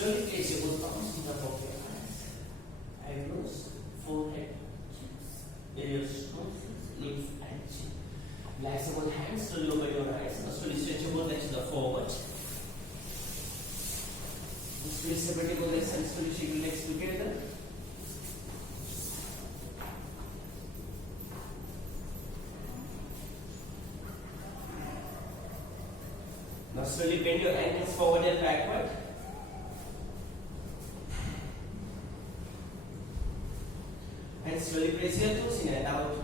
Slowly place your both palms on top of your eyes, eyebrows, forehead, cheeks, ears, noses, lips, and chin. Relax your both hands, slowly open your eyes. Now slowly stretch your both legs to the forward. Slowly separate your legs and slowly shake your legs together. Now slowly bend your ankles forward and backward. And slowly press your toes in and out.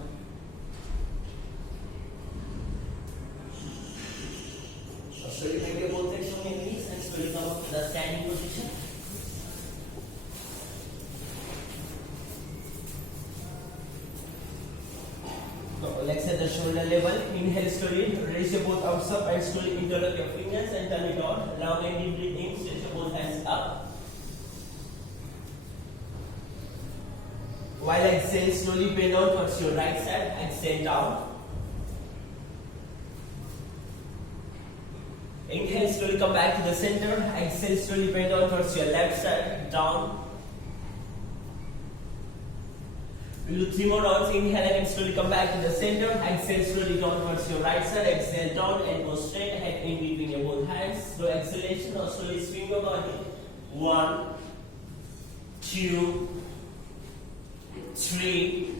Now slowly bend your both legs from your knees and slowly come up to the standing position. Now legs at the shoulder level. Inhale slowly, raise your both arms up and slowly interlock your fingers and turn it on. Long and deep breathing, stretch your both hands up. While exhale, slowly bend down towards your right side, exhale down. Inhale, slowly come back to the center, exhale, slowly bend down towards your left side, down. We'll do 3 more rounds. Inhale and slowly come back to the center, exhale, slowly down towards your right side, exhale down and go straight ahead in between your both hands. Slow exhalation or slowly swing your body. 1, 2, 3,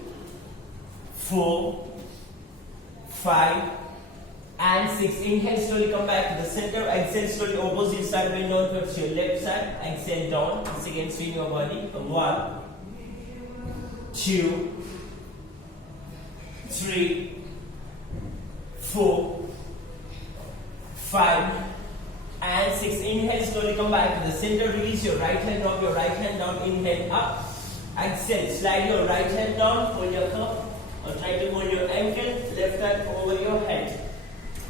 4, 5, and 6. Inhale, slowly come back to the center. Exhale, slowly opposite side, bend down towards your left side. Exhale down. Once again, swing your body. 1, 2, 3, 4, 5, and 6. Inhale, slowly come back to the center. Release your right hand, drop your right hand down. Inhale up. Exhale, slide your right hand down, hold your cup, or try to hold your ankle, left hand over your head.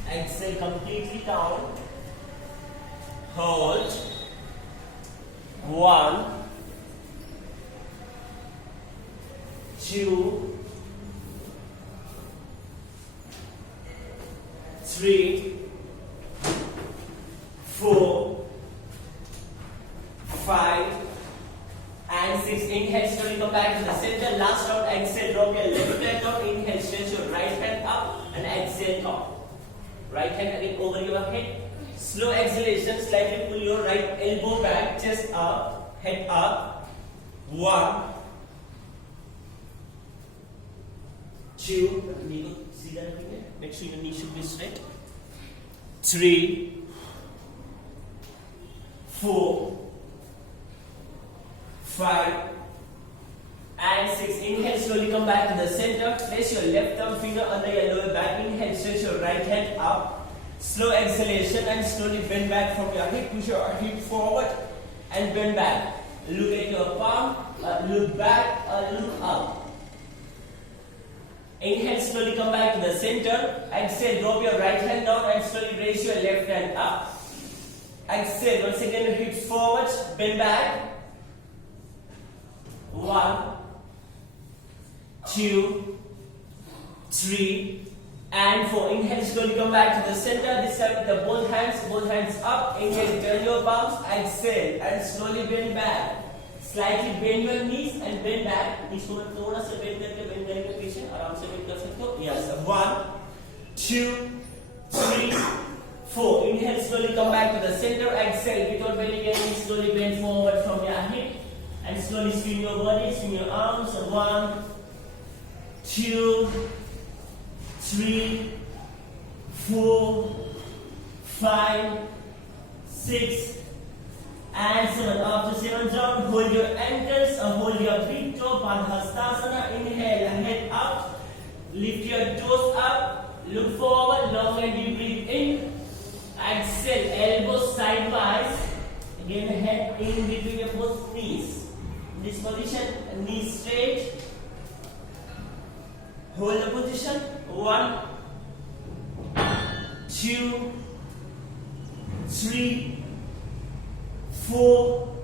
Exhale completely down. Hold. 1, 2, 3, 4, 5, and 6. Inhale, slowly come back to the center. Last round, exhale, drop your left hand down. Inhale, stretch your right hand up and exhale down. Right hand again over your head. Slow exhalation, slightly pull your right elbow back, chest up, head up. 1, 2, see that again? Make sure your knee should be straight. 3, 4, 5, and 6. Inhale, slowly come back to the center. Place your left thumb finger under your lower back. Inhale, stretch your right hand up. Slow exhalation and slowly bend back from your hip. Push your hip forward and bend back. Look at your palm, look back, look up. Inhale, slowly come back to the center. Exhale, drop your right hand down and slowly raise your left hand up. Exhale, once again, hips forward, bend back. 1, 2, 3, and 4. Inhale, slowly come back to the center. This time with the both hands up. Inhale, turn your palms. Exhale and slowly bend back. Slightly bend your knees and bend back. Knees को थोड़ा सा bend करके पीछे आराम से bend कर सकते हो. Yes. 1, 2, 3, 4. Inhale, slowly come back to the center. Exhale, without belly again, slowly bend forward from your hip. And slowly swing your body, swing your arms. 1, 2, 3, 4, 5, 6, and 7. After 7 round, hold your ankles or hold your big toe, Padhastasana. Inhale, head up. Lift your toes up. Look forward, long and deep breathe in. Exhale, elbows sidewise. Again, head in between your both knees. In this position, knees straight. Hold the position. 1, 2, 3, 4,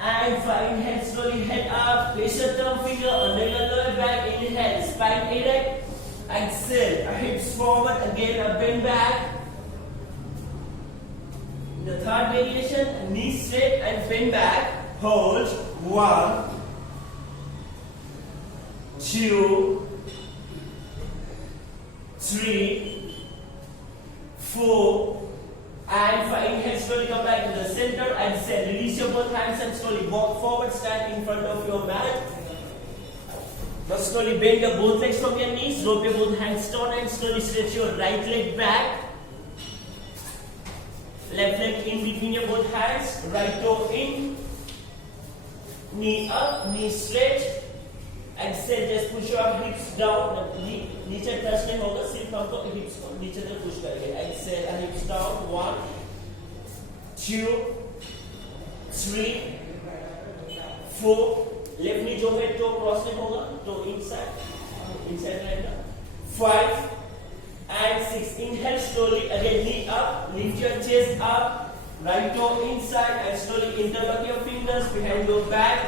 and 5. Inhale, slowly head up. Place your thumb finger under your lower back. Inhale, spine erect. Exhale, hips forward. Again, a bend back. The third variation, knees straight and bend back. Hold. 1, 2, 3, 4, and 5. Inhale, slowly come back to the center. Exhale, release your both hands and slowly walk forward. Stand in front of your mat. Now slowly bend your both legs from your knees. Rope your both hands down and slowly stretch your right leg back. Left leg in between your both hands. Right toe in. Knee up, knee straight. Exhale, just push your hips down. नीचे touch नहीं होगा, सिर्फ हमको हिप्स को नीचे तक push करेंगे. Exhale, hips down. 1, 2, 3, 4. Left knee जो है टो क्रॉस नहीं होगा, टो इनसाइड रहेगा. 5 and 6. Inhale slowly, again knee up, lift your chest up, right toe inside and slowly interlock your fingers behind your back.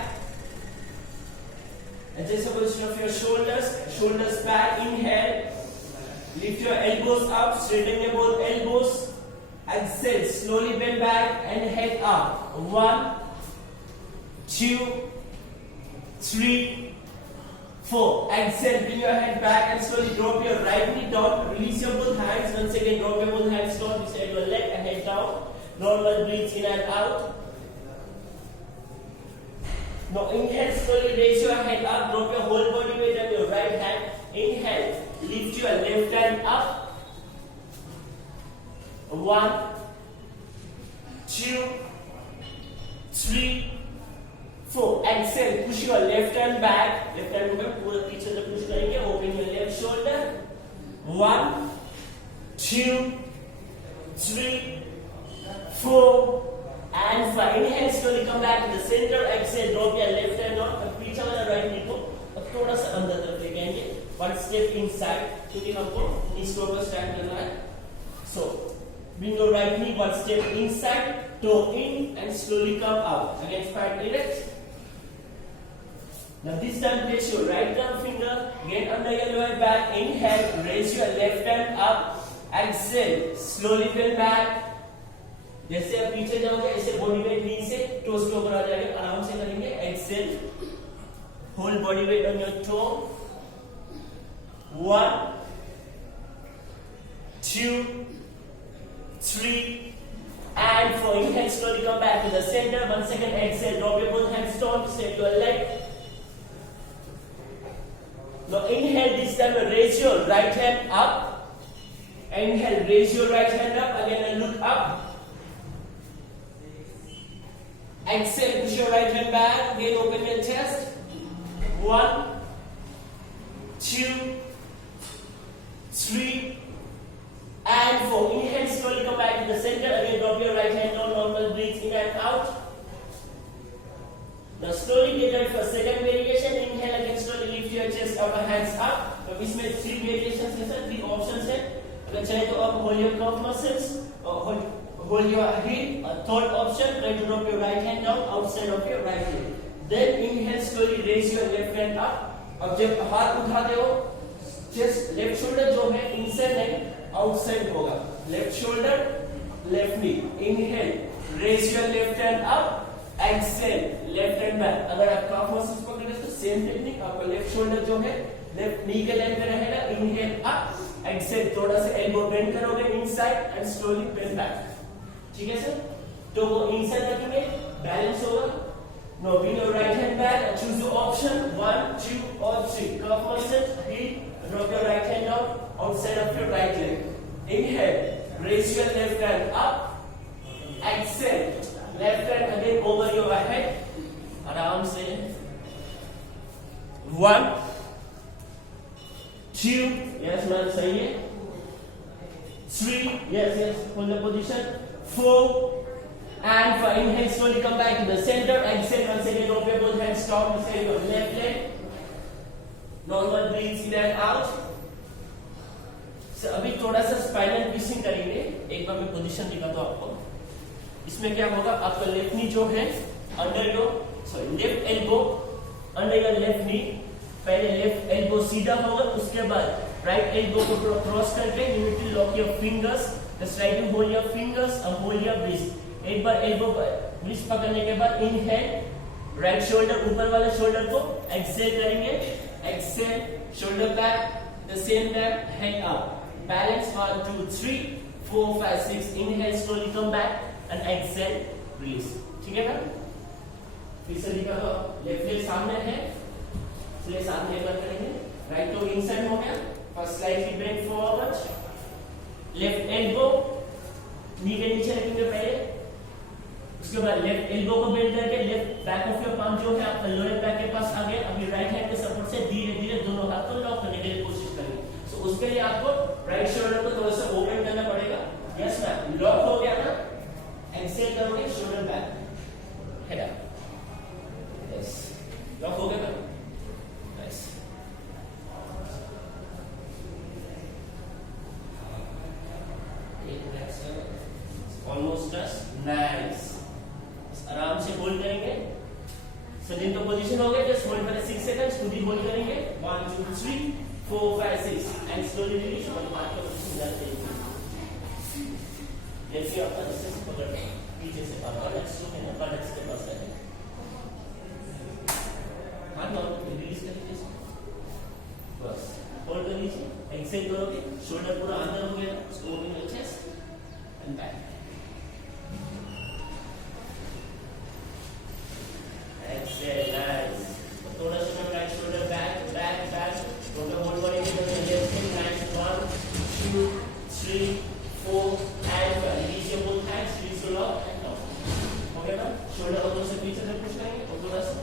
Adjust the position of your shoulders back. Inhale, lift your elbows up, straighten your both elbows. Exhale, slowly bend back and head up. 1, 2, 3, 4. Exhale, bring your head back and slowly drop your right knee down. Release your both hands. Once again, drop your both hands down beside your leg and head down. Normal breathe in and out. Now inhale, slowly raise your head up. Drop your whole body weight on your right hand. Inhale, lift your left hand up. 1, 2, 3, 4. Exhale, push your left hand back. Left hand movement पूरा पीछे से push करेंगे. Open your left shoulder. 1, 2, 3, 4, and 5. Inhale, slowly come back to the center. Exhale, drop your left hand on. अब पीछे वाला right knee को अब थोड़ा सा अंदर तरफ लेके आएंगे. One step inside, क्योंकि हमको knees को ऊपर stand करना है. So, bring your right knee one step inside, toe in, and slowly come out. Again, spine erect. Now this time place your right thumb finger, get under your lower back. Inhale, raise your left hand up. Exhale, slowly bend back. जैसे आप पीछे जाओगे ऐसे body weight नी से toast के ऊपर आ जाएगा. आराम से करेंगे. Exhale, hold body weight on your toe. 1, 2, 3, and 4. Inhale, slowly come back to the center. 1 second. Exhale, drop your both hands down to straight your leg. Now inhale, this time raise your right hand up. Inhale, raise your right hand up again and look up. Exhale, push your right hand back. Again, open your chest. 1, 2, 3, and 4. Inhale, slowly come back to the center. Again, drop your right hand down. Normal breathe in and out. Now slowly get ready for second variation. Inhale, again slowly lift your chest, upper hands up. तो इसमें 3 variations है sir, 3 options है. अगर चाहे तो आप hold your calf muscles, hold your heel. Third option, try to drop your right hand down outside of your right leg. Then inhale, slowly raise your left hand up. अब जब हाथ उठाते हो, chest left shoulder जो है inside है, outside होगा. Left shoulder, left knee. Inhale, raise your left hand up. Exhale, left hand back. अगर आप calf muscles पकड़े तो same technique. आपका left shoulder जो है left knee के line पे रहेगा. Inhale up. एक्सेल, थोड़ा सा एल्बो बेंड करोगे inside and slowly bend back, ठीक है सर। तो वो इनसाइड रखेंगे, बैलेंस होगा। No, bring your right hand back and choose your option 1, 2 or 3. Curve motion, heel, drop your right hand down outside of your right leg. Inhale, raise your left hand up. Exhale, left hand again over your head. आराम से 1, 2, yes man, सही है। 3, yes, hold the position. 4 and 5. Inhale, slowly come back to the center. Exhale, once again drop your both hands down beside your left leg. Normal breathe in and out. So अभी थोड़ा सा spinal twisting करेंगे। एक बार मैं position दिखाता हूँ आपको। इसमें क्या होगा, आपका लेफ्ट नी जो है under your left elbow under your left knee, पहले लेफ्ट एल्बो सीधा होगा, उसके बाद राइट एल्बो को क्रॉस करके you need to lock your fingers, just try to hold your fingers and hold your wrist. एक बार एल्बो रिस्ट पकड़ने के बाद इनहेल, राइट शोल्डर ऊपर वाले शोल्डर को एक्सेल करेंगे, exhale shoulder back, the same time head up, balance 1 2 3 4 5 6। Inhale, slowly come back and exhale, release, ठीक है ना। फिर से दिखा दो, लेफ्ट लेग सामने है इसलिए सामने एक बार करेंगे, राइट टो इनसाइड हो गया, first slightly bend forward, left elbow नी के नीचे रखेंगे पहले, उसके बाद लेफ्ट एल्बो को बेंड करके left back of your palm जो है आपका लोअर बैक के पास आ गया। अभी राइट हैंड के सपोर्ट से धीरे धीरे दोनों हाथ को लॉक करने की कोशिश करेंगे। सो उसके लिए आपको राइट शोल्डर को थोड़ा सा ओपन करना पड़ेगा। यस मैम, लॉक हो गया ना, एक्सेल करोगे, shoulder back, head up, yes, lock हो गया मैम, नाइस। ऑलमोस्ट नाइस, आराम से होल्ड करेंगे। सजिन तो पोजीशन हो गया, जस्ट होल्ड करें 6 सेकंड्स, खुद ही होल्ड करेंगे 1 2 3 4 5 6 एंड स्लोली रिलीज और हाथ को पीछे डालते हैं। जैसे आपका जैसे पकड़ पीछे से पकड़, let's look in the buttocks के पास है, हाथ को रिलीज कर लीजिए, बस होल्ड कर लीजिए, एक्सेल करोगे, शोल्डर पूरा अंदर हो गया, open your chest and back, exhale, nice. थोड़ा सा right shoulder back back back, दोनों होल्ड करेंगे, दोनों लेफ्ट से nice, 1 2 3 4 and release your both hands, release your lock and lock, हो गया ना। शोल्डर को थोड़ा सा पीछे से पुश करेंगे और थोड़ा सा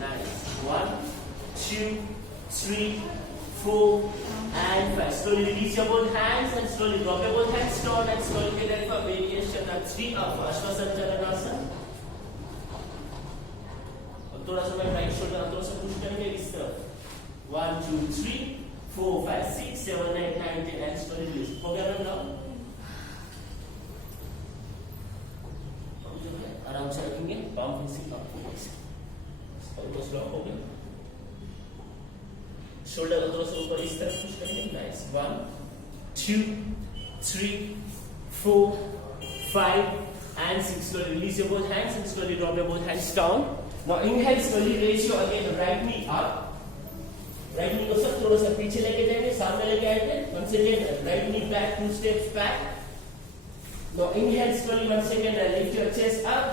nice, 1 2 3 4 and 5. Slowly release your both hands and slowly drop your both hands down and slowly get ready for variation 3 of Ashwasanchalanasana. और थोड़ा सा मैं राइट शोल्डर थोड़ा सा पुश करेंगे इस तरफ, 1 2 3 4 5 6 7 8 9 10 and slowly release, हो गया ना। अब जो है आराम से रखेंगे, palm facing upwards, almost lock हो गया। शोल्डर को थोड़ा सा ऊपर इस तरफ पुश करेंगे, nice, 1 2 3 4 5 and 6। slowly release your both hands and slowly drop your both hands down. Now inhale, slowly raise your again right knee up, right knee को सब थोड़ा सा पीछे लेके जाएंगे, सामने लेके आएंगे, once again right knee back, 2 steps back. Now inhale, slowly once again lift your chest up,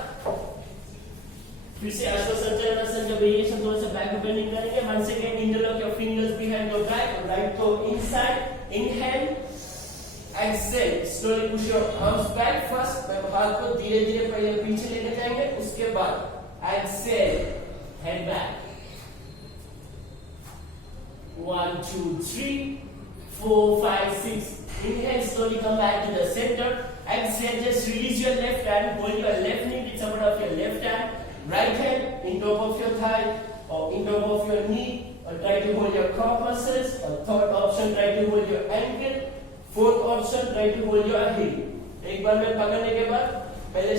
फिर से आश्वासन का वेरिएशन थोड़ा सा बैक बेंडिंग करेंगे। Once again interlock your fingers behind your back, right toe inside, inhale, exhale, slowly push your arms back. First हाथ को धीरे धीरे पहले पीछे लेके जाएंगे, उसके बाद Excel, head back, 1 2 3 4 5 6। Inhale, slowly come back to the center. Exhale, just release your left hand, hold your left knee with support of your left hand. Right hand in top of your thigh or in top of your knee, or try to hold your calf muscles. Or third option, try to hold your ankle. Fourth option, try to hold your heel. एक बार में पकड़ने के बाद पहले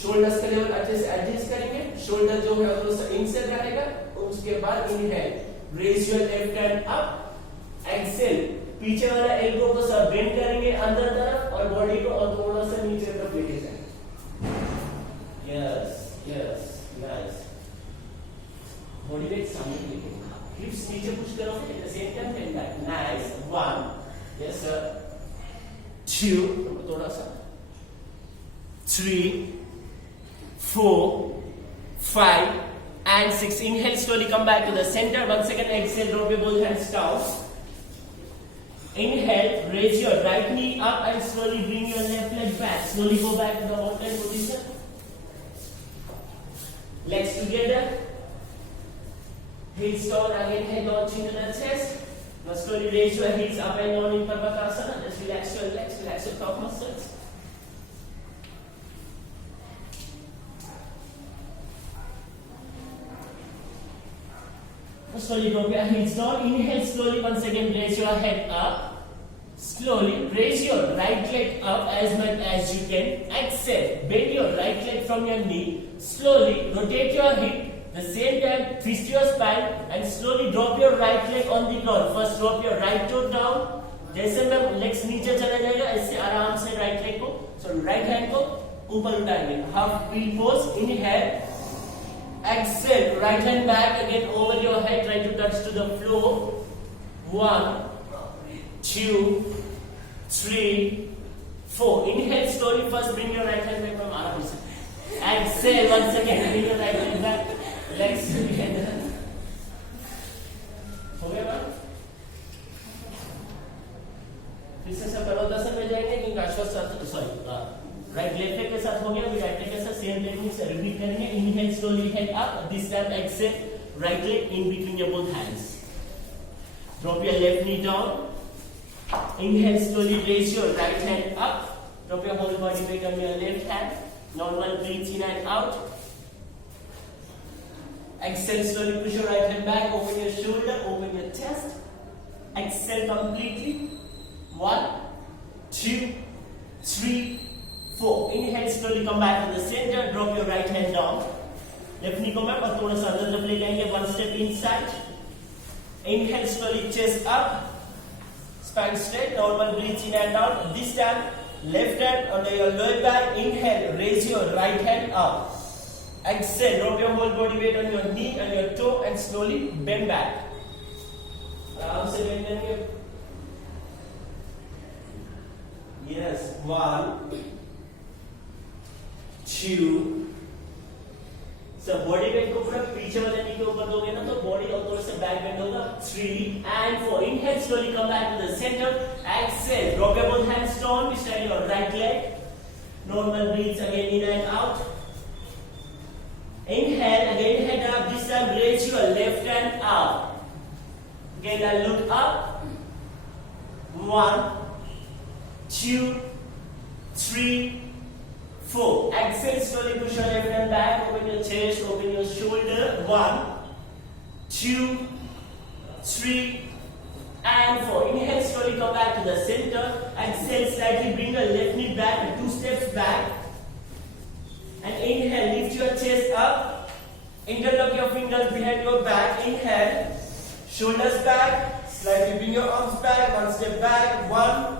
shoulders का level अच्छे से adjust करेंगे, शोल्डर जो है थोड़ा सा इनसेट रहेगा, उसके बाद inhale, raise your left hand up, exhale, पीछे वाला एल्बो को सब बेंड करेंगे अंदर तरफ और बॉडी को और थोड़ा सा नीचे तरफ लेके जाएंगे। यस यस, नाइस, हिप्स नीचे पुश करोगे at the same time bend back nice 1 yes sir 2 थोड़ा सा 3 4 5 and 6 inhale slowly come back to the center once again exhale drop your both hands down inhale raise your right knee up and slowly bring your left leg back slowly go back to the mountain position legs together heels down again head on chin to the chest now slowly raise your heels up and down in Parvatasana just relax your legs relax your top muscles slowly drop your heels down inhale slowly once again raise your head up slowly raise your right leg up as much as you can exhale bend your right leg from your knee slowly rotate your hip the same time twist your spine and slowly drop your right leg on the ground first drop your right toe down जैसे मैं legs नीचे चला जाएगा ऐसे आराम से right leg को right hand को ऊपर उठाएंगे half wheel pose inhale exhale right hand back again over your head try to touch to the floor 1 2 3 4 inhale slowly first bring your right hand back from आराम से exhale once again bring your right hand back legs together हो गया बात फिर से सब करोदासन में जाएंगे क्योंकि आश्वासन सॉरी राइट लेफ्ट लेग के साथ हो गया अभी राइट लेग के साथ सेम टेक्निक से रिपीट करेंगे inhale slowly head up this time exhale right leg in between your both hands drop your left knee down inhale slowly raise your right hand up drop your whole body weight on your left hand normal breathe in and out exhale slowly push your right hand back open your shoulder open your chest exhale completely 1 2 3 4 inhale slowly come back to the center drop your right hand down left knee को मैं और थोड़ा सा अंदर तरफ ले जाएंगे one step inside inhale slowly chest up spine straight normal breathe in and out this time left hand under your lower back inhale raise your right hand up exhale drop your whole body weight on your knee and your toe and slowly bend back आराम से bend करेंगे yes 1 2 सब body weight को पूरा पीछे वाले नी के ऊपर दोगे ना तो बॉडी और थोड़ा सा बैक बेंड होगा 3 and 4 inhale slowly come back to the center exhale drop your both hands down beside your right leg normal breathe again in and out inhale again head up this time raise your left hand up again and look up 1 2 3 4 exhale slowly push your left hand back open your chest open your shoulder 1 2 3 and 4 inhale slowly come back to the center exhale slightly bring your left knee back 2 steps back and inhale lift your chest up interlock your fingers behind your back inhale shoulders back slightly bring your arms back 1 step back 1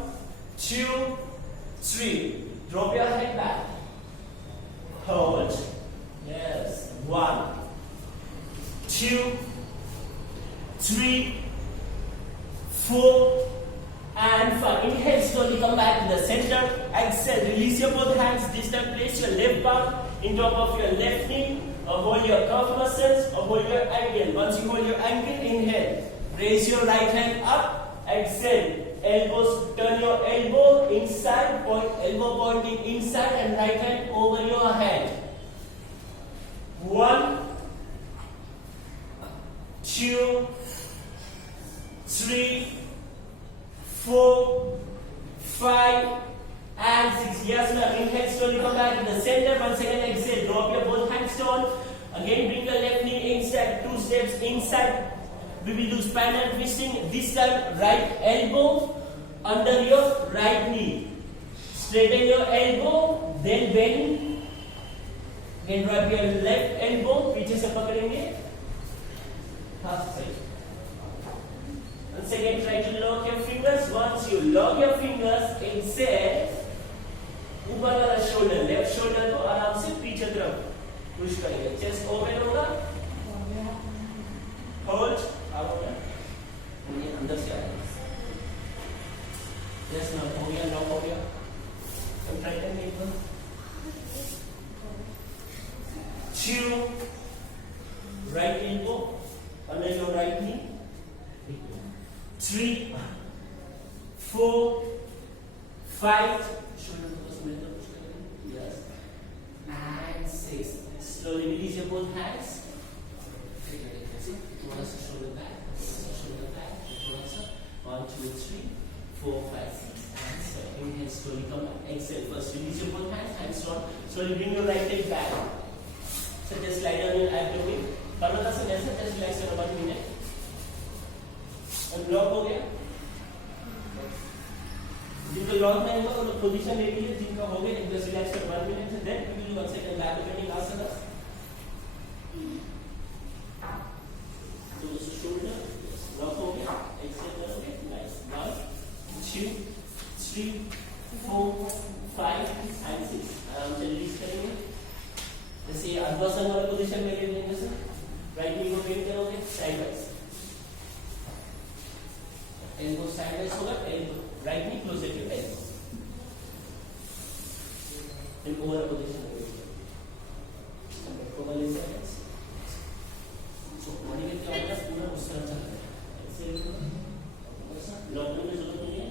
2 3 drop your head back hold yes 1 2 3 4 and 5 inhale slowly come back to the center exhale release your both hands this time place your left palm in top of your left knee or hold your calf muscles or hold your ankle once you hold your ankle inhale raise your right hand up exhale elbows turn your elbow inside point elbow pointing inside and right hand over your head 1 2 3 4 5 and 6 yes ma'am inhale slowly come back to the center once again exhale drop your both hands down again bring your left knee inside 2 steps inside we will do spinal twisting this time right elbow under your right knee straighten your elbow then bend again drop your left elbow पीछे से पकड़ेंगे half side once again try to lock your fingers once you lock your fingers exhale ऊपर वाला shoulder left shoulder को आराम से पीछे तरफ पुश करेंगे chest open होगा hold Yes, now हो गया, लॉक हो गया. हम ट्राई करेंगे एक बार. 2 right elbow under your right knee. 3 4 5 shoulder को center push करेंगे. Yes. And 6. Slowly release your both hands. थोड़ा सा shoulder back. थोड़ा सा. 1 2 3 4 5 6 and 7. Inhale, slowly come back. Exhale. First release your both hands. Hands down. Slowly bring your right leg back. So just lie down your abdomen. Karnasana ऐसे just relax for 1 minute. Lock हो गया. जिनको lock नहीं हुआ वो लोग position ले लीजिए. जिनका हो गया एक रिलैक्स कर 1 मिनट से then we will one second back bending आसन. तो शोल्डर लॉक हो गया. एक्सेल करोगे. नाइस. 1 2 3 4 5 एंड 6. आराम से रिलीज करेंगे. जैसे अर्धासन वाला पोजीशन में ले लेंगे सर. राइट नी को बेंड करोगे साइड वाइज. elbow sideways होगा. elbow right knee closer to your elbow. Then over a position of your elbow. So body का क्या होता है पूरा उस तरह चलता है. ऐसे थोड़ा सा लॉक करने की जरूरत नहीं है.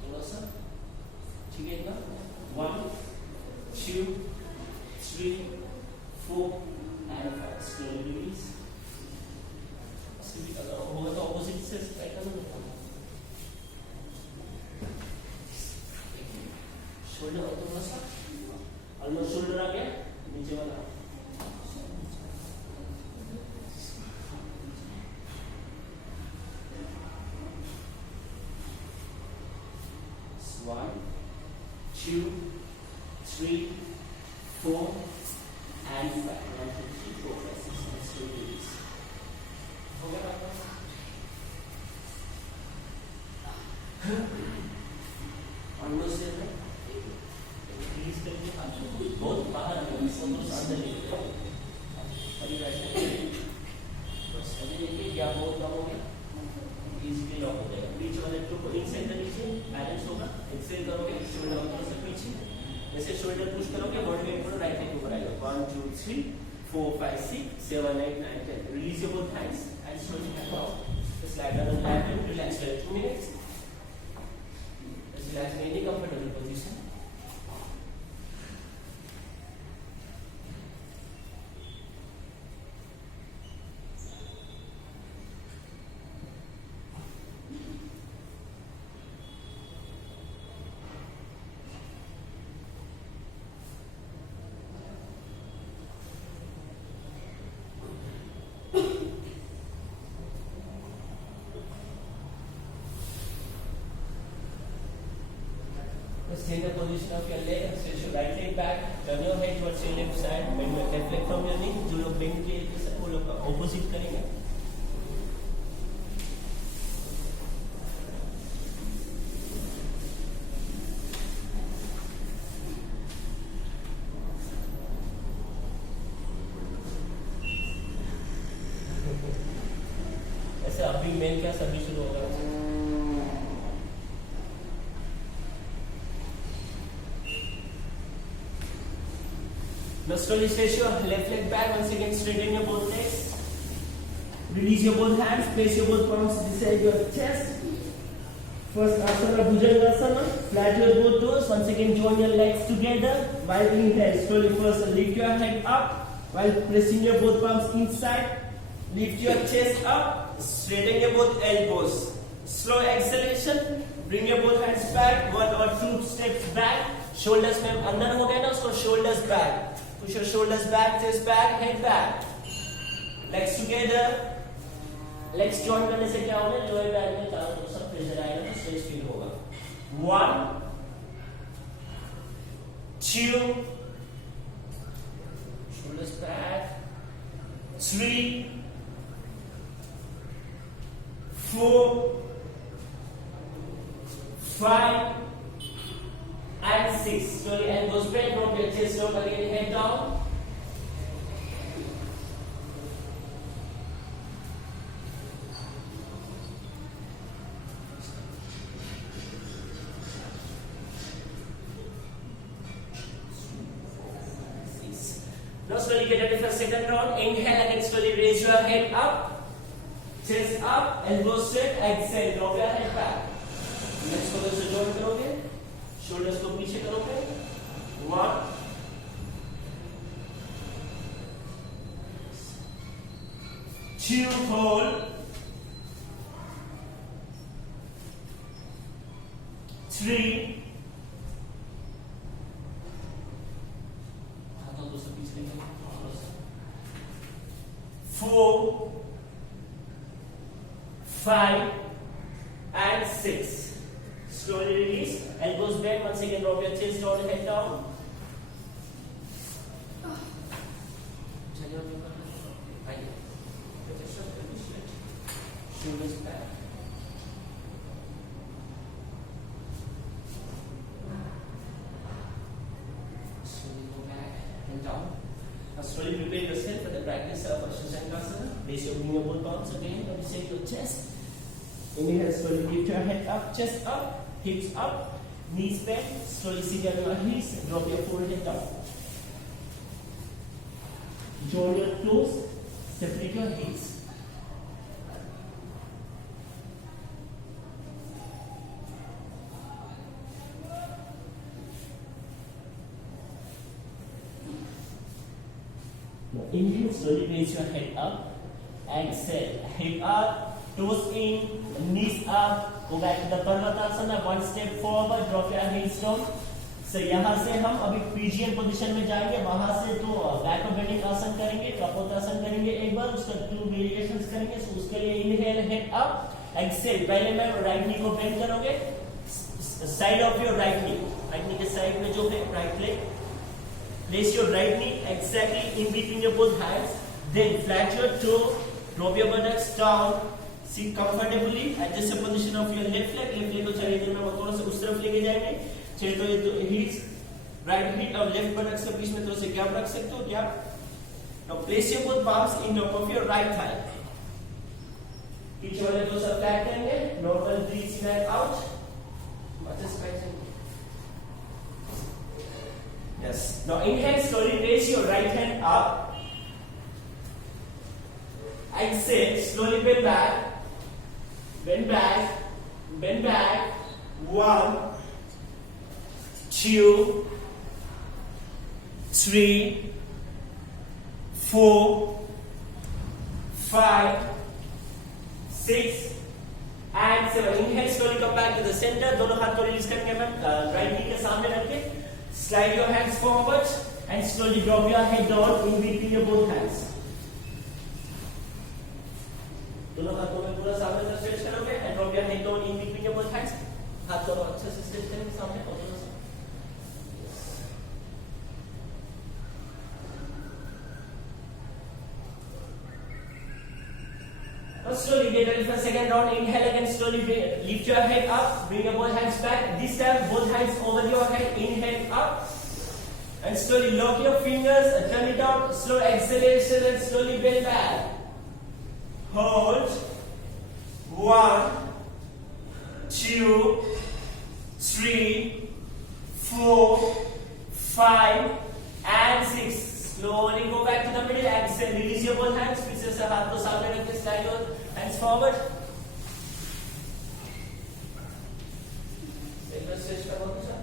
थोड़ा सा ठीक है ना. 1 2 3 4 and 5. Slowly release. होगा तो ऑपोजिट से ट्राई करना. शोल्डर और थोड़ा सा ऑलमोस्ट शोल्डर आ गया. नीचे वाला 1 2 3 4 and 5. 1 2 3 4 5 6 and slowly release. हो गया आपका. ऑलमोस्ट देर में रिलीज करके बहुत बाहर अंदर लेके अभी बैठे. बस अभी देखिए क्या बहुत कम हो गया. इजीली लॉक हो जाएगा. बीच वाले टू को इनसाइड द नीचे बैलेंस होगा. एक्सेल करोगे. शोल्डर ऊपर से पीछे. जैसे शोल्डर पुश करोगे बॉडी वेट को राइट लेग ऊपर आएगा. 1 2 3 4 5 6 7 8 9 10. Release your both hands and slowly back out. Just lie down on lap and relax for 2 minutes. Just relax in any comfortable position. Stay in the position of your leg. Stretch your right leg back. Turn your head towards your left side. Bend your left leg from your knee. जो लोग bend किए वो लोग opposite करेंगे. ऐसे अभी main क्या सभी शुरू होगा. Now slowly stretch your left leg back. Once again, straighten your both legs. Release your both hands. Place your both palms beside your chest. First asana, Bhujangasana. Flat your both toes. Once again, join your legs together. While inhale, slowly first lift your head up. While pressing your both palms inside. Lift your chest up. Straighten your both elbows. Slow exhalation. Bring your both hands back. 1 or 2 steps back. Shoulders में अंदर हो गए ना उसको shoulders back. Push your shoulders back, chest back, head back. Legs together. Legs join करने से क्या होगा? लोअर बैक में चारों तरफ सब प्रेशर आएगा तो स्ट्रेच फील होगा. 1 2 shoulders back. 3 4 5 and 6. Slowly elbows bend, drop your chest down again, head down. slowly get ready for second round. Inhale again, slowly raise your head up, chest up, elbows straight. Exhale, drop your head back. Next को से join करोगे, shoulders को पीछे करोगे. 1, 2, hold. 3. हाथों को सब पीछे लेके 4, 5 and 6. Slowly release. Elbows bent. Once again, drop your chest down and head down. Shoulders back. Slowly go back and down. Now slowly prepare yourself for the practice of Shashankasana. Raise your knee both palms again. Let me say your chest. Inhale, slowly lift your head up, chest up, hips up, knees bent. Slowly sit on your heels and drop your forehead down. Join your toes, separate your heels. Now inhale, slowly raise your head up. Exhale, head up, toes in, knees up. Go back to the Parvatasana. One step forward, drop your heels down. So यहाँ से हम अभी pigeon position में जाएंगे. वहां से तो back bending आसन करेंगे, कपोतासन करेंगे एक बार, उसका 2 वेरिएशंस करेंगे. So उसके लिए इनहेल, हेड अप, एक्सहेल. पहले मैं राइट नी को बेंड करोगे, side of your right knee के साइड में जो है right leg. Place your right knee exactly in between your both hands. Then flat your toe, drop your buttocks down, sit comfortably. Adjust the position of your left leg. Left leg को चलिए इधर में थोड़ा सा उस तरफ लेके जाएंगे. चलिए तो ये heels, right heel और left buttocks के बीच में थोड़ा सा gap रख सकते हो. Gap. Now place your both palms in top of your right thigh. पीछे वाले को सब flat करेंगे. Normal breathe in and out. Just stretching. Yes. Now inhale, slowly raise your right hand up. Exhale, slowly bend back. Bend back. Bend back. 1, 2, 3, 4, 5, 6 and 7. Inhale, slowly come back to the center. दोनों हाथ को release करेंगे ma'am. Right knee के सामने रख के. Slide your hands forward and slowly drop your head down in between your both hands. दोनों हाथों में पूरा सामने से स्ट्रेच करोगे and drop your head down in between your both hands. हाथ दोनों अच्छे से स्ट्रेच करेंगे सामने और थोड़ा सा. Now slowly get ready for second round. Inhale again, slowly lift your head up, bring your both hands back. This time both hands over your head. Inhale up and slowly lock your fingers, turn it out, slow exhalation and slowly bend back. Hold. 1, 2, 3, 4, 5 and 6. Slowly go back to the middle. Exhale. Release your both hands. पीछे से हाथ को सामने रख के slide your hands forward. एक बार stretch करो तो सर.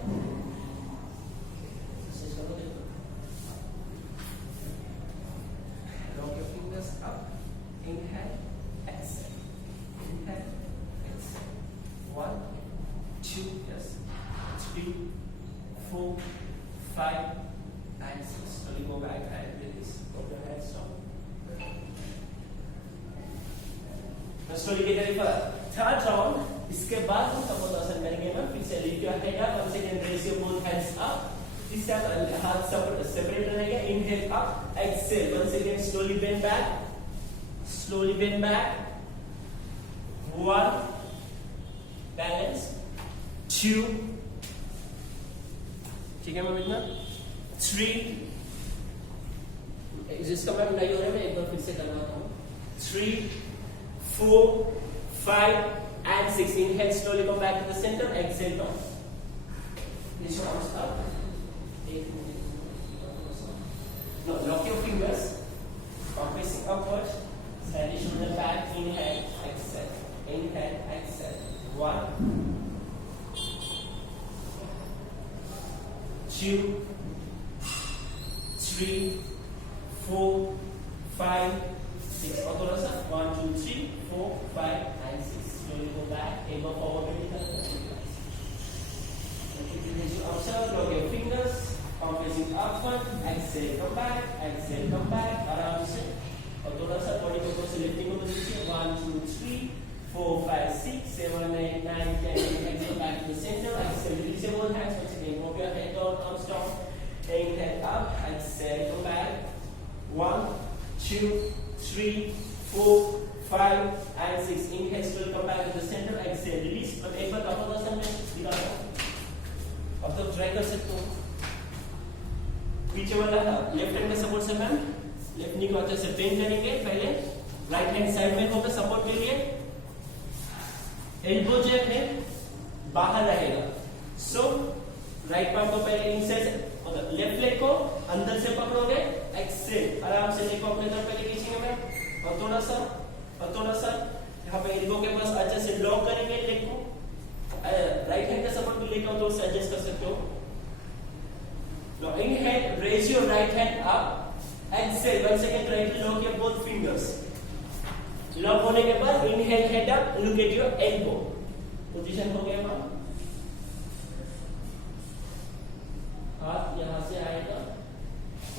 Stretch करो देखो. Lock your fingers up. Inhale. Exhale. Inhale. Exhale. 1, 2, yes. 3, 4, 5 and 6. Slowly go back and release. Put your hands down. Now slowly get ready for third round. इसके बाद हम कपोतासन करेंगे ma'am. फिर से lift your head up. Once again raise your both hands up. This time हाथ separate रहेगा. Inhale up. Exhale. Once again slowly bend back. Slowly bend back. 1. Balance. 2. ठीक है मैम इतना. 3. जिसका मैं नहीं हो रहा है मैं एक बार फिर से करवाता हूँ. 3, 4, 5 and 6. Inhale, slowly come back to the center. Exhale down. This one up. No, lock your fingers. Palm facing upwards. Slightly shoulder back. Inhale, exhale. Inhale, exhale. 1, 2, 3, 4, 5, 6. और थोड़ा सा 1, 2, 3, 4, 5 and 6. Slowly go back. Elbow forward. Observe. Lock your fingers. Palm facing upward. Exhale, come back. Exhale, come back. आराम से. और थोड़ा सा body को ऊपर से लिफ्टिंग को दीजिए. 1, 2, 3, 4, 5, 6, 7, 8, 9, 10. Exhale back to the center. Exhale, release your both hands. Once again, move your head down, arms down. Inhale up. Exhale, come back. 1, 2, 3, 4, 5 and 6. Inhale, still come back to the center. Exhale, release. अब एक बार कपाल आसन में दिखा दो. अब तो try कर सकते हो. पीछे वाला लेफ्ट हैंड का सपोर्ट से मैम लेफ्ट नी को अच्छे से बेंड करेंगे. पहले राइट हैंड साइड में होकर सपोर्ट के लिए एल्बो जो है बाहर रहेगा. सो राइट पाम को पहले इनसाइड से मतलब लेफ्ट लेग को अंदर से पकड़ोगे. एक्सेल आराम से लेग को अपने तरफ पहले खींचेंगे मैम. और थोड़ा सा यहाँ पे एल्बो के पास अच्छे से लॉक करेंगे लेग को. राइट हैंड का सपोर्ट भी लेकर थोड़ा सा एडजस्ट कर सकते हो. Now inhale, raise your right hand up. Exhale, once again try to lock your both fingers. Lock होने के बाद inhale, head up, look at your elbow. Position हो गया मैम. हाथ यहाँ से आएगा.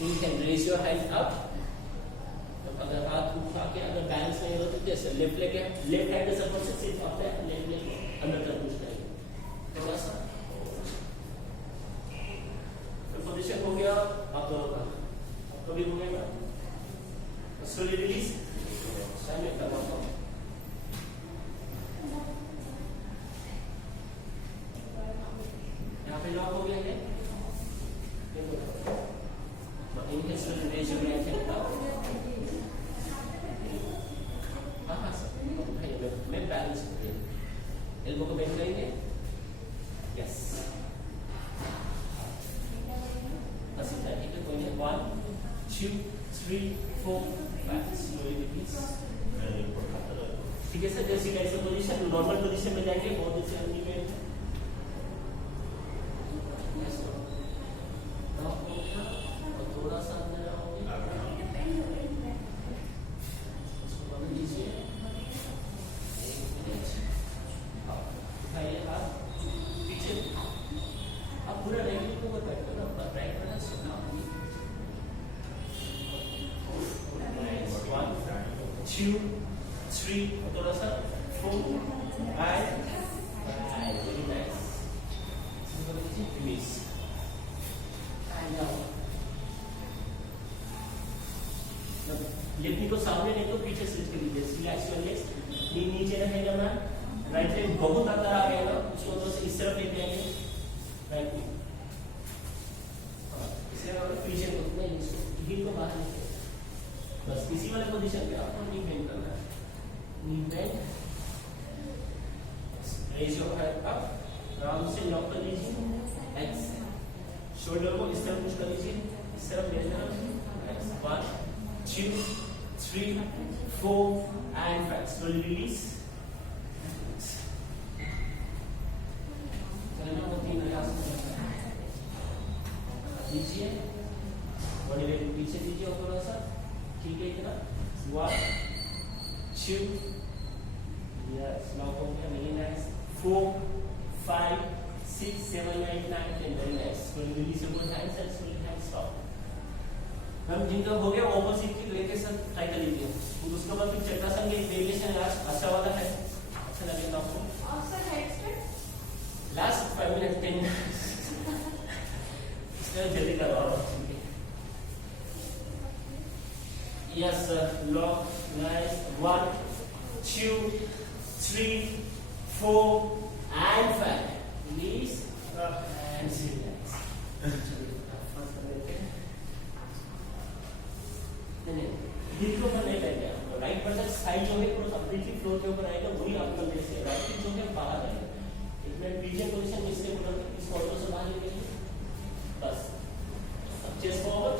Inhale, raise your hand up. अगर हाथ उठा के अगर बैलेंस नहीं हो तो जैसे लेफ्ट हैंड के सपोर्ट से सिर्फ आप लेफ्ट लेग अंदर तक पुश करेंगे. थोड़ा सा पोजीशन हो गया. आप दोनों का तो भी हो गया ना. Slowly release. साइड में करना होगा. यहाँ पे लॉक हो गया है. इनके स्लोली रेज हो गया है. हाँ सर मैं बैलेंस हो गया. एल्बो को बेंड करेंगे. यस. 1, 2, 3, 4, 5. Slowly release. ठीक है सर. जैसे कैसे पोजीशन नॉर्मल पोजीशन में जाएंगे. बहुत अच्छे आदमी में और थोड़ा सा अंदर आओगे. उसको बंद कीजिए. उठाइए हाथ पीछे. अब पूरा रेगुलर को बैठ कर अपना राइट करना सीखना. 2, 3, थोड़ा सा 4, 5. Very nice. Release. And now. Left नी को सामने नहीं तो पीछे स्विच कर लीजिए. रिलैक्स कर लीजिए. नी नीचे रहेगा मैम. राइट लेग बहुत अंदर आ गया ना. उसको तो इस तरफ लेके आएंगे. राइट नी इसे और पीछे को नहीं इसको हिप को बाहर लेके बस इसी वाले पोजीशन पे आपको नी बेंड करना है. Knee bend. Raise your head up. आराम से लॉक कर लीजिए. एक्सेल. शोल्डर को इस तरफ पुश कर लीजिए. इस तरफ मेरे तरफ. 1, 2, 3, 4 and 5. Slowly release. चलना वो 3 रिलैक्स लीजिए. बॉडी वेट पीछे दीजिए और थोड़ा सा. ठीक है इतना. 1, 2. Yes, लॉक हो गया. Very nice. 4, 5, 6, 7, 8, 9, 10. Very nice. Slowly release your both hands and slowly hands stop. हम जिनका हो गया ऑपोजिट की लेके सब ट्राई कर लीजिए. उसके बाद फिर चक्रासन के वेरिएशन लास्ट अच्छा वाला है. अच्छा लगेगा आपको. Sir head straight last 5 minute 10 minute. इसमें जल्दी करवाओ. Yes, sir. Lock. Nice. 1, 2, 3, 4 and 5. Release and relax. हिल के ऊपर नहीं बैठे. राइट बटन साइड जो है पूरा कंप्लीटली फ्लोर के ऊपर आएगा. वही आपका बेस है. राइट हिप जो है बाहर आएगा. एक मिनट पीछे पोजीशन इससे पूरा इस ऑल्टो से बाहर निकलिए. बस. Chest forward.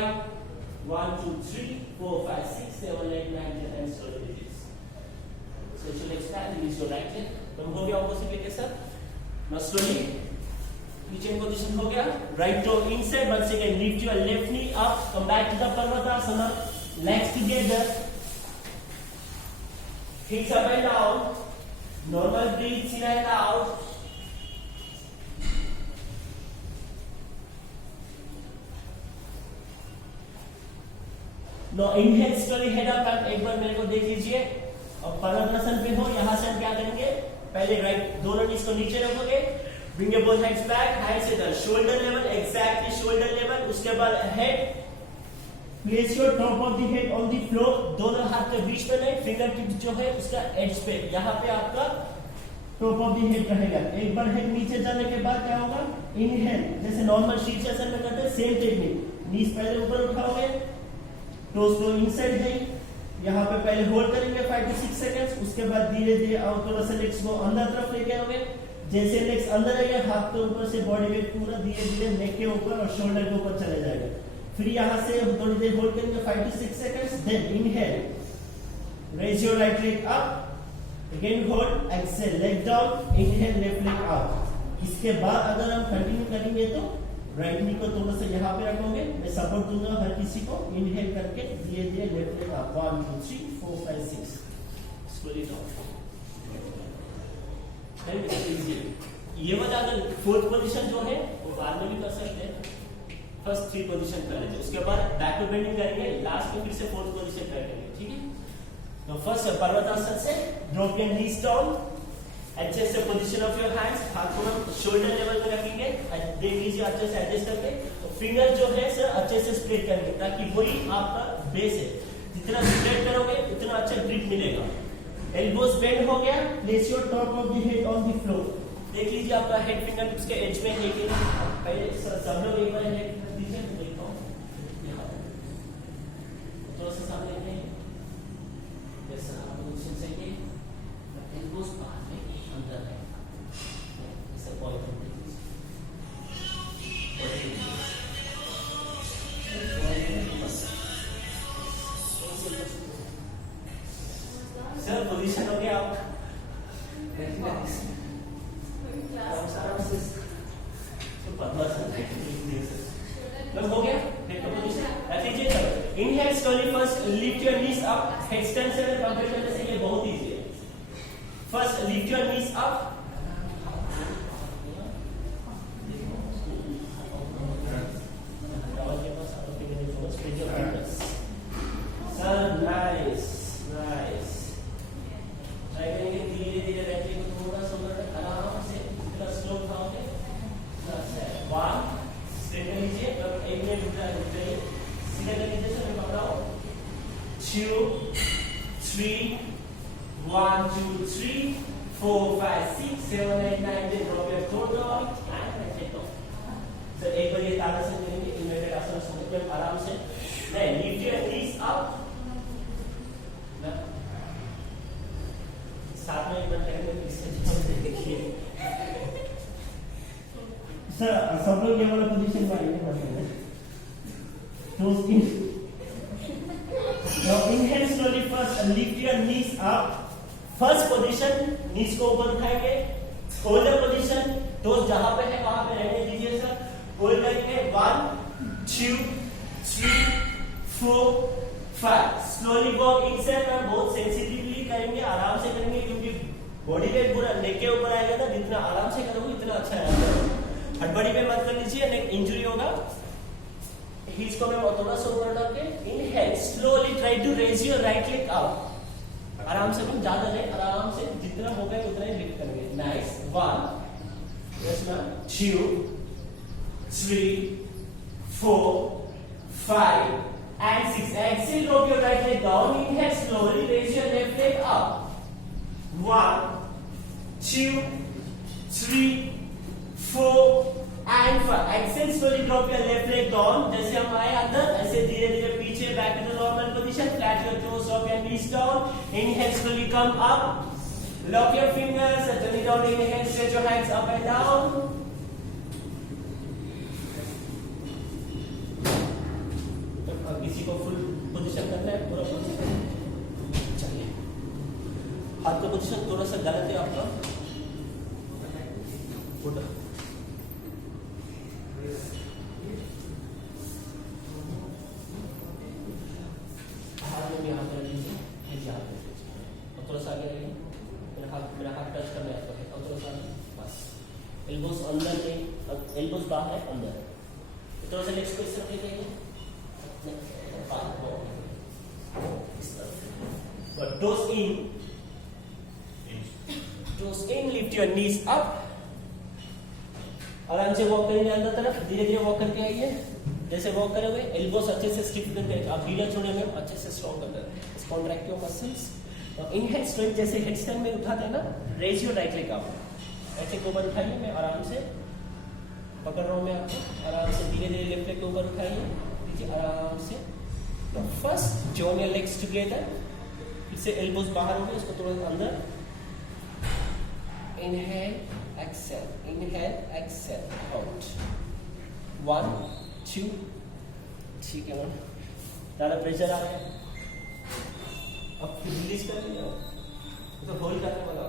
5, 1, 2, 3, 4, 5, 6, 7, 8, 9, 10 and slowly release. So you should expand, release your right hand. तो हो गया opposite leg के साथ. Now slowly pichet position हो गया. Right toe inside. Once again lift your left knee up. Come back to the Parvatasana. Legs together. Hips up and down. Normal breathe in and out. Now inhale slowly head up and एक बार मेरे को देख लीजिए. अब पद्मासन पे हो, यहाँ से हम क्या करेंगे? पहले राइट दोनों नीज को नीचे रखोगे. Bring your both hands back. Hands at the shoulder level, exactly shoulder level. उसके बाद head. Place your top of the head on the floor. दोनों हाथ के बीच में नहीं, फिंगर टिप जो है उसका एड्ज पे. यहाँ पे आपका टॉप ऑफ द हेड रहेगा. एक बार हेड नीचे जाने के बाद क्या होगा? इनहेल जैसे नॉर्मल शीर्षासन में करते हैं, सेम टेक्निक. नीज पहले ऊपर उठाओगे. टोस को इनसाइड है. यहाँ पे पहले होल्ड करेंगे 5 to 6 सेकंड्स. उसके बाद धीरे धीरे आउट थोड़ा सा लेग्स को अंदर तरफ लेके आओगे. जैसे लेग्स अंदर आएंगे, हाथ के ऊपर से बॉडी वेट पूरा धीरे धीरे नेक के ऊपर और शोल्डर के ऊपर चले जाएगा. फिर यहाँ से थोड़ी देर होल्ड करेंगे 5 to 6 seconds. Then inhale, raise your right leg up. Again hold, exhale, leg down, inhale, left leg up. इसके बाद अगर हम कंटिन्यू करेंगे तो राइट नी को थोड़ा सा यहाँ पे रखोगे. मैं सपोर्ट दूंगा हर किसी को. इनहेल करके धीरे धीरे left leg up. 1 2 3 4 5 6 slowly down. ये वाला अगर फोर्थ पोजीशन जो है वो बाद में भी कर सकते हैं. फर्स्ट 3 पोजीशन कर लेते हैं. उसके बाद बैकवर्ड बेंडिंग करेंगे. लास्ट में फिर से फोर्थ पोजीशन करेंगे. ठीक है. तो फर्स्ट पर्वतासन से drop your knees down. Adjust the position of your hands. हाथ को हम शोल्डर लेवल पे रखेंगे. देख लीजिए अच्छे से एडजस्ट करके. तो फिंगर जो है सर अच्छे से स्प्रेड करेंगे ताकि वही आपका बेस है. जितना स्प्रेड करोगे उतना अच्छा ग्रिप मिलेगा. एल्बोस बेंड हो गया. Place your top of the head on the floor. देख लीजिए आपका हेड फिंगर टिप्स के एज में है कि पहले सब लोग एक बार हेड कर दीजिए. तो देखो थोड़ा सा सामने लेंगे. जैसा आप पोजीशन चाहिए. एल्बोस बाहर में अंदर है. ऐसे पॉइंट सर पोजीशन हो गया. आप हो गया. Inhale slowly. First lift your knees up. Extension and compression में से ये बहुत इजी है. First lift your knees up. Sir nice nice. Try करेंगे धीरे धीरे रहते को थोड़ा सा आराम से. इतना स्लो खाओगे. वन स्ट्रेट कर लीजिए. अब एक मिनट रुक जाइए. सीधा कर लीजिए sir. पकड़ाओ. 2 3 1 2 3 4 5 6 7 8 9 10. Drop your toe down and let it go. Sir एक बार ये ताड़ासन करेंगे. इन्वर्टेड आसन समझ में आराम से. Then lift your knees up. साथ में एक बार करेंगे. इससे देखिए सर सब लोग ये वाला पोजीशन में आएंगे. Toes in. Now inhale slowly. First lift your knees up. First position knees को ऊपर उठाएंगे. Holder position. टोस जहां पे है वहां पे रहने दीजिए सर. होल्ड करेंगे. 1 2 3 4 5. Slowly walk inside. और बहुत सेंसिटिवली करेंगे. आराम से करेंगे क्योंकि बॉडी वेट पूरा नेक के ऊपर आएगा ना. जितना आराम से करोगे उतना अच्छा रहेगा. हड़बड़ी में मत कर लीजिए. नेक इंजरी होगा. हील्स को मैं थोड़ा सा ऊपर डाल के. Inhale slowly. Try to raise your right leg up. आराम से तुम ज्यादा नहीं. आराम से जितना होगा उतना ही लिफ्ट करेंगे. Nice. 1 yes ma'am. 2 3 4 5 and 6. Exhale, drop your right leg down. Inhale slowly. Raise your left leg up. 1 2 3 4 and 5. Exhale slowly. Drop your left leg down. जैसे हम आए अंदर ऐसे धीरे धीरे पीछे. Back to the normal position. Flat your toes. Drop your knees down. Inhale slowly. Come up. Lock your fingers. Turn it down. Inhale. Stretch your hands up and down. को full position करना है, पूरा position. चलिए, हाथ का position थोड़ा सा गलत है आपका, उठा हाथ में भी हाथ रख लीजिए, यहाँ पे और थोड़ा सा आगे रहिए, मेरा हाथ टच करना है आपको, और थोड़ा सा आगे, बस। एल्बोस अंदर नहीं, एल्बोस बाहर अंदर, थोड़ा सा लेग्स को इस तरफ लेके आइए, toes in, toes in, lift your knees up, आराम से वॉक करेंगे अंदर तरफ, धीरे धीरे वॉक करके आइए, जैसे वॉक करोगे एल्बोस अच्छे से स्टिफ करके, आप ढीला छोड़े में अच्छे से स्ट्रॉन्ग कर दे, कॉन्ट्रैक्ट योर मसल्स। और इनहेल स्ट्रेच जैसे हेडस्टैंड में उठाते हैं ना, raise your right leg up, ऐसे को ऊपर उठाइए, मैं आराम से पकड़ रहा हूँ, मैं आपको आराम से धीरे धीरे लेफ्ट लेग को ऊपर उठाइए, देखिए आराम से। तो first join your legs together, फिर से एल्बोस बाहर हो गए, उसको थोड़ा अंदर, inhale exhale, inhale exhale, out, 1 2, ठीक है मैम, ज़्यादा प्रेशर आ रहा है, अब रिलीज कर लीजिए, तो होल्ड करने वाला